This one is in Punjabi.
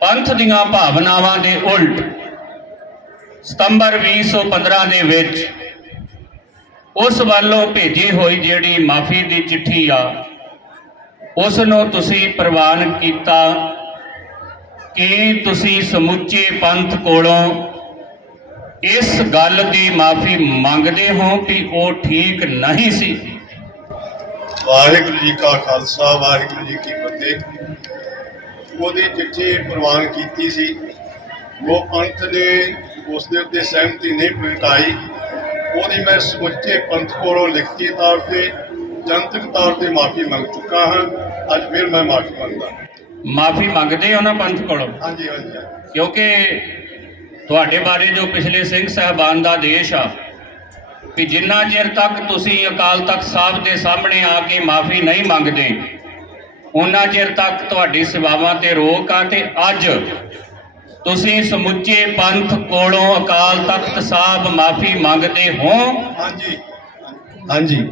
ਪੰਥ ਦੀਆਂ ਭਾਵਨਾਵਾਂ ਦੇ ਉਲਟ ਸਤੰਬਰ 2015 ਦੇ ਵਿੱਚ ਉਸ ਵੱਲੋਂ ਭੇਜੀ ਹੋਈ ਜਿਹੜੀ ਮਾਫੀ ਦੀ ਚਿੱਠੀ ਆ ਉਸ ਨੂੰ ਤੁਸੀਂ ਪ੍ਰਵਾਨ ਕੀਤਾ ਕਿ ਤੁਸੀਂ ਸਮੁੱਚੇ ਪੰਥ ਕੋਲੋਂ ਇਸ ਗੱਲ ਦੀ ਮਾਫੀ ਮੰਗਦੇ ਹੋ ਕਿ ਉਹ ਠੀਕ ਨਹੀਂ ਸੀ। ਵਾਹਿਗੁਰੂ ਜੀ ਕਾ ਖਾਲਸਾ, ਵਾਹਿਗੁਰੂ ਜੀ ਕੀ ਫਤਿਹ। ਉਹਦੀ ਚਿੱਠੀ ਪ੍ਰਵਾਨ ਕੀਤੀ ਸੀ। ਉਹ ਪੰਥ ਨੇ ਉਸ ਦੇ ਉੱਤੇ ਸਹਿਮਤੀ ਨਹੀਂ ਪ੍ਰਗਟਾਈ। ਉਹਦੀ ਮੈਂ ਸਮੁੱਚੇ ਪੰਥ ਕੋਲੋਂ ਲਿਖਤੀ ਤੌਰ ਤੇ ਜਨਤਕ ਤੌਰ ਤੇ ਮਾਫੀ ਮੰਗ ਚੁੱਕਾ ਹਾਂ। ਅੱਜ ਫਿਰ ਮੈਂ ਮਾਫੀ ਮੰਗਦਾ ਮਾਫੀ ਮੰਗਦੇ ਹੋ ਨਾ ਪੰਥ ਕੋਲੋਂ? ਹਾਂਜੀ ਹਾਂਜੀ। ਕਿਉਂਕਿ ਤੁਹਾਡੇ ਬਾਰੇ ਜੋ ਪਿਛਲੇ ਸਿੰਘ ਸਾਹਿਬਾਨ ਦਾ ਆਦੇਸ਼ ਆ ਕਿ ਜਿੰਨਾ ਚਿਰ ਤੱਕ ਤੁਸੀਂ ਅਕਾਲ ਤਖਤ ਸਾਹਿਬ ਦੇ ਸਾਹਮਣੇ ਆ ਕੇ ਮਾਫੀ ਨਹੀਂ ਮੰਗਦੇ ਉਹਨਾਂ ਚਿਰ ਤੱਕ ਤੁਹਾਡੀ ਸੇਵਾਵਾਂ ਤੇ ਰੋਕ ਆ ਤੇ ਅੱਜ ਤੁਸੀਂ ਸਮੁੱਚੇ ਪੰਥ ਕੋਲੋਂ ਅਕਾਲ ਤਖਤ ਸਾਹਿਬ ਮਾਫੀ ਮੰਗਦੇ ਹੋ। ਹਾਂਜੀ। ਹਾਂਜੀ।